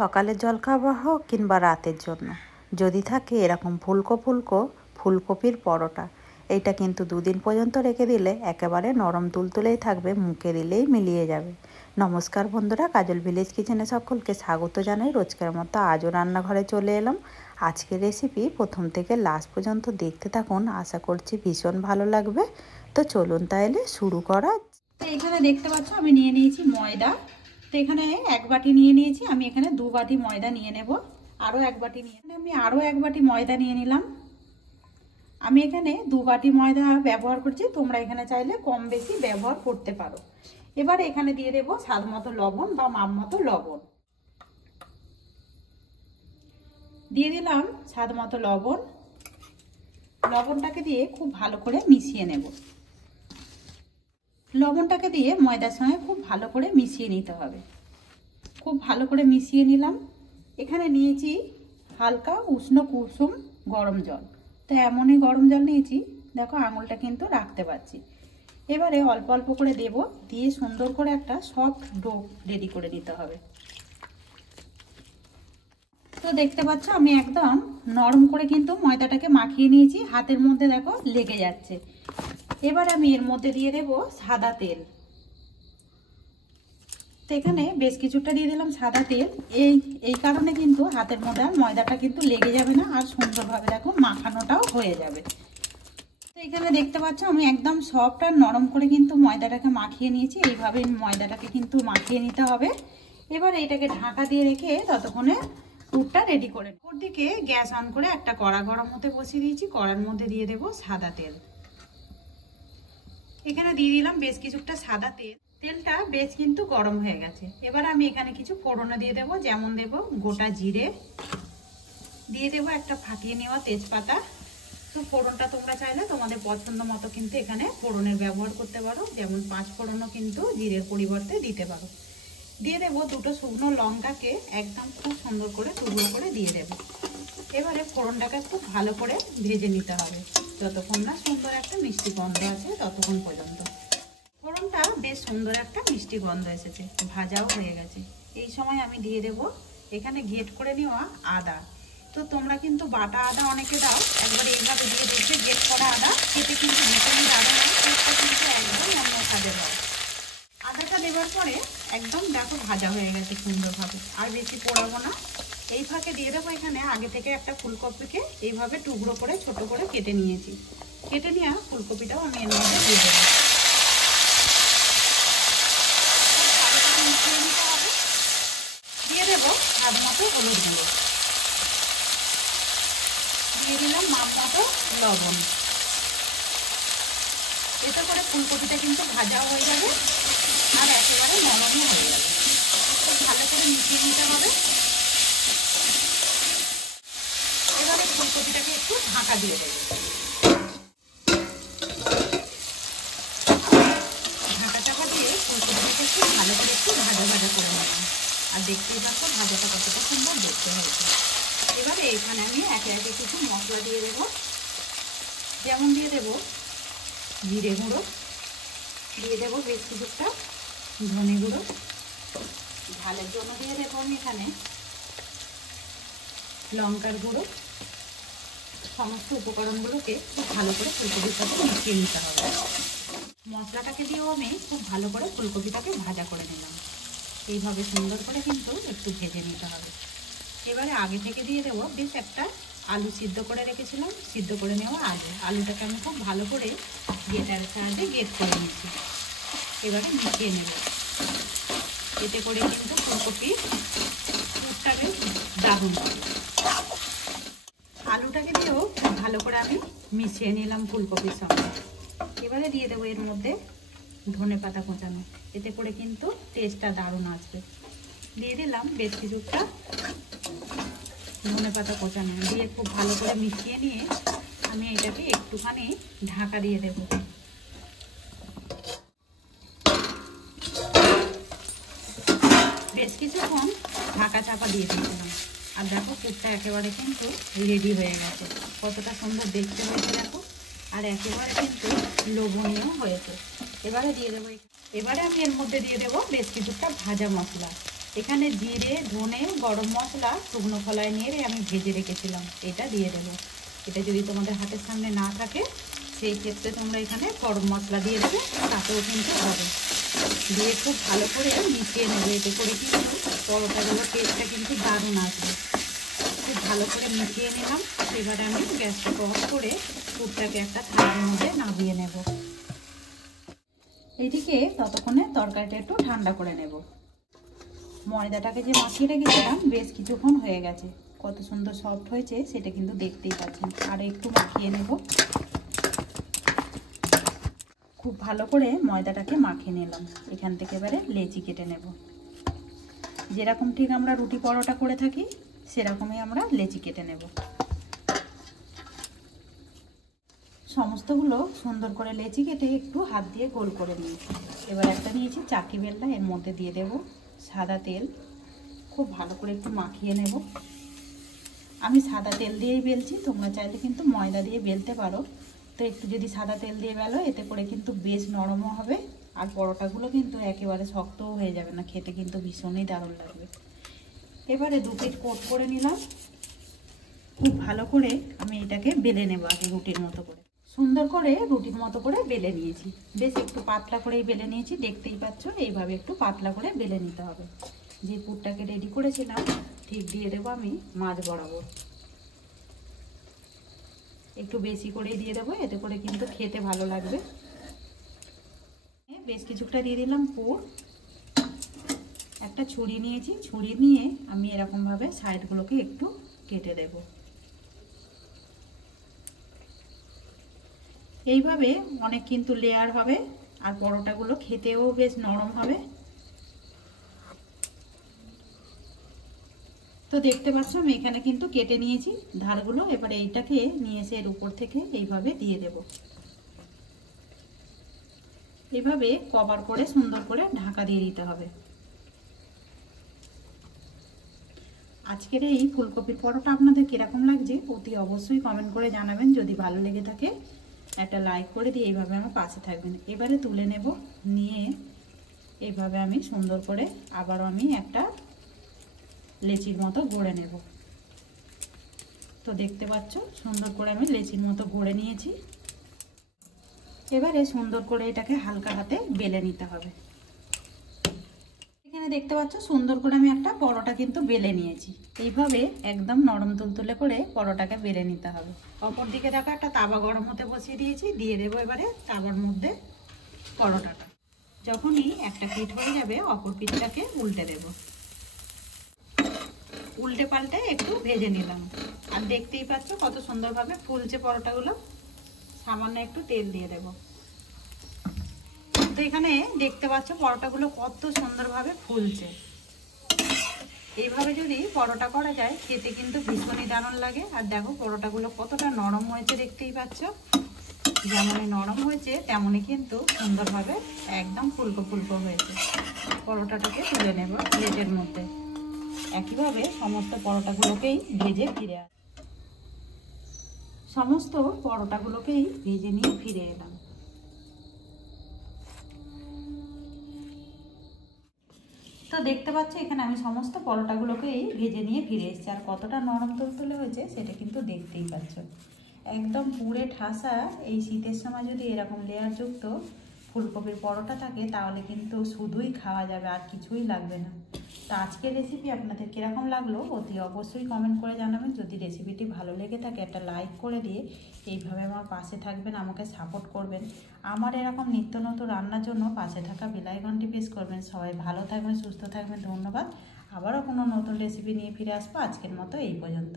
সকালের জলখাবার হোক কিংবা রাতের জন্য যদি থাকে এরকম ফুলকো ফুলকো ফুলকপির পরোটা, এইটা কিন্তু দুদিন পর্যন্ত রেখে দিলে একেবারে নরম তুলতুলেই থাকবে, মুখে দিলেই মিলিয়ে যাবে। নমস্কার বন্ধুরা, কাজল ভিলেজ কিচেনে সকলকে স্বাগত জানাই। রোজকার মতো আজও রান্নাঘরে চলে এলাম। আজকের রেসিপি প্রথম থেকে লাস্ট পর্যন্ত দেখতে থাকুন, আশা করছি ভীষণ ভালো লাগবে। তো চলুন তাহলে শুরু করা। এখানে দেখতে পাচ্ছ আমি নিয়ে নিয়েছি ময়দা। তো এখানে 1 বাটি নিয়ে নিয়েছি, আমি এখানে 2 বাটি ময়দা নিয়ে নেব। আরও 1 বাটি নিয়ে আমি আরও 1 বাটি ময়দা নিয়ে নিলাম। আমি এখানে 2 বাটি ময়দা ব্যবহার করছি, তোমরা এখানে চাইলে কম বেশি ব্যবহার করতে পারো। এবার এখানে দিয়ে দেব স্বাদ মতো লবণ বা মাপ মতো লবণ। দিয়ে দিলাম স্বাদ মতো লবণ। লবণটাকে দিয়ে খুব ভালো করে মিশিয়ে নেব। লবণটাকে দিয়ে ময়দার সঙ্গে খুব ভালো করে মিশিয়ে নিতে হবে। খুব ভালো করে মিশিয়ে নিলাম। এখানে নিয়েছি হালকা উষ্ণ কুসুম গরম জল। তো এমনই গরম জল নিয়েছি, দেখো আঙুলটা কিন্তু রাখতে পারছি। এবারে অল্প অল্প করে দেব, দিয়ে সুন্দর করে একটা সফট ডো রেডি করে নিতে হবে। তো দেখতে পাচ্ছ আমি একদম নরম করে কিন্তু ময়দাটাকে মাখিয়ে নিয়েছি, হাতের মধ্যে দেখো লেগে যাচ্ছে। এবার আমি এর মধ্যে দিয়ে দেব সাদা তেল। তো এখানে বেশ কিছুটা দিয়ে দিলাম সাদা তেল। এই কারণে কিন্তু হাতের মধ্যে আর ময়দাটা কিন্তু লেগে যাবে না, আর সুন্দরভাবে দেখো মাখানোটাও হয়ে যাবে। তো এখানে দেখতে পাচ্ছ আমি একদম সফট আর নরম করে কিন্তু ময়দাটাকে মাখিয়ে নিয়েছি। এইভাবে ময়দাটাকে কিন্তু মাখিয়ে নিতে হবে। এবার এটাকে ঢাকা দিয়ে রেখে ততক্ষণে পুরটা রেডি করে। ওদিকে গ্যাস অন করে একটা কড়া গরম হতে বসিয়ে দিয়েছি। কড়ার মধ্যে দিয়ে দেব সাদা তেল। এখানে দিয়ে দিলাম বেশ কিছুটা সাদা তেল। তেলটা বেশ কিন্তু গরম হয়ে গেছে। এবার আমি এখানে কিছু ফোড়ন দিয়ে দেব, যেমন দেব গোটা জিরে, দিয়ে দেব একটা ফাটিয়ে নেওয়া তেজপাতা। তো ফোড়নটা তোমরা চাইলে তোমাদের পছন্দ মতো কিন্তু এখানে ফোড়নের ব্যবহার করতে পারো, যেমন 5 ফোড়নও কিন্তু জিরের পরিবর্তে দিতে পারো। দিয়ে দেব 2টো শুকনো লঙ্কাকে একদম খুব সুন্দর করে টুকরো করে দিয়ে দেব। এবারে ফোড়নটাকে খুব ভালো করে ভেজে নিতে হবে, যতক্ষণ না সুন্দর একটা মিষ্টি গন্ধ আছে ততক্ষণ পর্যন্ত। ফোড়নটা বেশ সুন্দর একটা মিষ্টি গন্ধ এসেছে, ভাজাও হয়ে গেছে। এই সময় আমি দিয়ে দেব এখানে গ্রেট করে নেওয়া আদা। তো তোমরা কিন্তু বাটা আদা অনেকে দাও, একবার এইভাবে দিয়ে দিচ্ছে গ্রেট করা আদা। এতে কিন্তু ভিটামিন আদা নয়, এটা কিন্তু একদম অন্য কাজে দাও। আদাটা দেওয়ার পরে একদম দেখো ভাজা হয়ে গেছে সুন্দরভাবে, আর বেশি পোড়াবো না। এই ফাঁকে দিয়ে দেবো এখানে আগে থেকে একটা ফুলকপিকে এইভাবে টুকরো করে ছোট করে কেটে নিয়েছি। কেটে নেওয়া ফুলকপিটাও আমি এর মধ্যে দিয়ে দেবো। দিয়ে দেবো স্বাদ মতো হলুদ গুঁড়ো, দিয়ে দিলাম মাপ মতো লবণ। এতে করে ফুলকপিটা কিন্তু ভাজাও হয়ে যাবে আর একেবারে নরমও হয়ে যাবে। খুব ভালো করে মিশিয়ে নিতে হবে। এবারে ফুলকপিটাকে একটু ঢাকা দিয়ে দেবো। ঢাকা চাপা দিয়ে ফুলকপিটাকে একটু ভালো করে একটু ভাজা ভাজা করে নেব। আর দেখতেই পাচ্ছ ভাজাটা কতটা সুন্দর দেখতে হয়েছে। এবারে এখানে আমি একে একে কিছু মশলা দিয়ে দেবো, যেমন দিয়ে দেবো জিরে গুঁড়ো, দিয়ে দেবো বেশ কিছুটা ধনে গুঁড়ো, ঝালের জন্য দিয়ে দেবো আমি এখানে লঙ্কার গুঁড়ো। সমস্ত উপকরণগুলোকে খুব ভালো করে ফুলকপির সাথে মিশিয়ে নিতে হবে। মশলাটাকে দিয়েও আমি খুব ভালো করে ফুলকপিটাকে ভাজা করে নিলাম। এইভাবে সুন্দর করে কিন্তু একটু ভেজে নিতে হবে। এবারে আগে থেকে দিয়ে দেবো বেশ একটা আলু সিদ্ধ করে রেখেছিলাম, সিদ্ধ করে নেওয়া আলুটাকে আমি খুব ভালো করে গ্রেটারের সাহায্যে গ্রেট করে নিচ্ছি। এবারে মিশিয়ে নেব। এতে করে কিন্তু ফুলকপির পুরটা বেশ দারুণ হবে। আলুটাকে দিয়েও খুব ভালো করে আমি মিশিয়ে নিলাম ফুলকপির সঙ্গে। এবারে দিয়ে দেবো এর মধ্যে ধনেপাতা কোঁচানো, এতে করে কিন্তু টেস্টটা দারুণ আসবে। দিয়ে দিলাম বেশ কিছুটা ধনেপাতা কোঁচানো, দিয়ে খুব ভালো করে মিশিয়ে নিয়ে আমি এটাকে একটুখানি ঢাকা দিয়ে দেব। বেশ কিছুক্ষণ ঢাকা চাপা দিয়ে দিয়েছিলাম, আর দেখো পুরটা একেবারে কিন্তু রেডি হয়ে গেছে। কতটা সুন্দর দেখতে হয়েছে দেখো, আর একেবারে কিন্তু লোভনীয় হয়েছে। এবারে দিয়ে দেবো, এবারে আমি এর মধ্যে দিয়ে দেবো বেশ কিছুটা ভাজা মশলা। এখানে জিরে, ধনে, গরম মশলা, শুকনো খোলায় নিয়ে আমি ভেজে রেখেছিলাম, এটা দিয়ে দেবো। এটা যদি তোমাদের হাতের সামনে না থাকে সেই ক্ষেত্রে তোমরা এখানে গরম মশলা দিয়ে দেবে, তাতেও কিন্তু হবে। দিয়ে খুব ভালো করে মিশিয়ে নেবে, এতে করে কিন্তু পরোটাগুলোর টেস্টটা কিন্তু দারুণ আসবে। খুব ভালো করে মিশিয়ে নিলাম। এবারে আমি গ্যাসটা অফ করে পুরটাকে একটা থালার মধ্যে নামিয়ে নেব। এইদিকে ততক্ষণে তরকারিটা একটু ঠান্ডা করে নেব। ময়দাটাকে যে মাখিয়ে রেখেছিলাম বেশ কিছুক্ষণ হয়ে গেছে, কত সুন্দর সফট হয়েছে সেটা কিন্তু দেখতেই পাচ্ছেন। আর একটু মাখিয়ে নেব। খুব ভালো করে ময়দাটাকে মাখিয়ে নিলাম। এখান থেকে এবারে লেচি কেটে নেব। যেরকম ঠিক আমরা রুটি পরোটা করে থাকি সেরকমই আমরা লেচি কেটে নেব। সমস্তগুলো সুন্দর করে লেচি কেটে একটু হাত দিয়ে গোল করে নিয়েছি। এবার একটা নিয়েছি চাকি বেলনা, এর মধ্যে দিয়ে দেব সাদা তেল। খুব ভালো করে একটু মাখিয়ে নেব। আমি সাদা তেল দিয়েই বেলছি, তোমরা চাইলে কিন্তু ময়দা দিয়ে বেলতে পারো। তো একটু যদি সাদা তেল দিয়ে বেলো এতে করে কিন্তু বেশ নরমও হবে, আর পরোটাগুলো কিন্তু একেবারে শক্তও হয়ে যাবে না, খেতে কিন্তু ভীষণই দারুণ লাগবে। এবারে দু পিঠ কোট করে নিলাম। খুব ভালো করে আমি এটাকে বেলে নেব আগে রুটির মতো করে। সুন্দর করে রুটির মতো করে বেলে নিয়েছি। বেশ একটু পাতলা করেই বেলে নিয়েছি, দেখতেই পাচ্ছ। এইভাবে একটু পাতলা করে বেলে নিতে হবে। যে পুরটাকে রেডি করেছিলাম ঠিক দিয়ে দেবো আমি মাঝ বরাবর। একটু বেশি করেই দিয়ে দেবো, এতে করে কিন্তু খেতে ভালো লাগবে। বেশ কিছুটা দিয়ে দিলাম পুর। একটা ছুরি নিয়েছি, ছুরি নিয়ে আমি এরকমভাবে সাইডগুলোকে একটু কেটে দেব। এইভাবে অনেক কিন্তু লেয়ার হবে, আর পরোটাগুলো খেতেও বেশ নরম হবে। তো দেখতে পাচ্ছ আমি এখানে কিন্তু কেটে নিয়েছি ধারগুলো। এবারে এইটাকে নিয়ে এসে এর উপর থেকে এইভাবে দিয়ে দেব। এইভাবে কভার করে সুন্দর করে ঢাকা দিয়ে দিতে হবে। আজকের এই ফুলকপির পরোটা আপনাদের কিরকম লাগছে অতি অবশ্যই কমেন্ট করে জানাবেন। যদি ভালো লেগে থাকে একটা লাইক করে দিয়ে এইভাবে আমার পাশে থাকবেন। এবারে তুলে নেব, নিয়ে এইভাবে আমি সুন্দর করে আবারও আমি একটা লেচির মতো গড়ে নেব। তো দেখতে পাচ্ছ সুন্দর করে আমি লেচির মতো গড়ে নিয়েছি। এবারে সুন্দর করে এটাকে হালকা হাতে বেলে নিতে হবে। এখানে দেখতে পাচ্ছ সুন্দর করে আমি একটা পরোটা কিন্তু বেলে নিয়েছি। এইভাবে একদম নরম তুলতুলে করে পরোটাকে বেলে নিতে হবে। অপর দিকে দেখো একটা তাওয়া গরম হতে বসিয়ে দিয়েছি, দিয়ে দেবো এবারে তাওয়ার মধ্যে পরোটাটা। যখনই একটা পিঠ হয়ে যাবে অপর পিঠটাকে উল্টে দেব। উল্টে পাল্টে একটু ভেজে নিলাম। আর দেখতেই পাচ্ছ কত সুন্দরভাবে ফুলছে পরোটাগুলো। সামান্য একটু তেল দিয়ে দেব। তো এখানে দেখতে পাচ্ছ পরোটাগুলো কত সুন্দরভাবে ফুলছে। এইভাবে যদি পরোটা করা যায় খেতে কিন্তু ভীষণই দারুণ লাগে। আর দেখো পরোটাগুলো কতটা নরম হয়েছে, দেখতেই পাচ্ছ। যেমনই নরম হয়েছে তেমনই কিন্তু সুন্দরভাবে একদম ফুলকো ফুলকো হয়েছে। পরোটাটাকে তুলে নেব প্লেটের মধ্যে। একইভাবে সমস্ত পরোটাগুলোকেই ভেজে ফিরে সমস্ত পরোটাগুলোকেই ভেজে নিয়ে ফিরে এলাম। তো দেখতে পাচ্ছ এখানে আমি সমস্ত পরোটাগুলোকেই ভেজে নিয়ে ফিরে এসেছি। আর কতটা নরম তুলতুলে হয়েছে সেটা কিন্তু দেখতেই পাচ্ছ। একদম পুরে ঠাসা এই শীতের সময় যদি এরকম লেয়ারযুক্ত ফুলকপির পরোটা থাকে তাহলে কিন্তু শুধুই খাওয়া যাবে, আর কিছুই লাগবে না। তো আজকের রেসিপি আপনাদের কীরকম লাগলো অতি অবশ্যই কমেন্ট করে জানাবেন। যদি রেসিপিটি ভালো লেগে থাকে একটা লাইক করে দিয়ে এইভাবে আমার পাশে থাকবেন, আমাকে সাপোর্ট করবেন। আমার এরকম নিত্য নতুন রান্নার জন্য পাশে থাকা বেল আইকনটি প্রেস করবেন। সবাই ভালো থাকবেন, সুস্থ থাকবেন। ধন্যবাদ। আবারও কোনো নতুন রেসিপি নিয়ে ফিরে আসবো। আজকের মতো এই পর্যন্ত।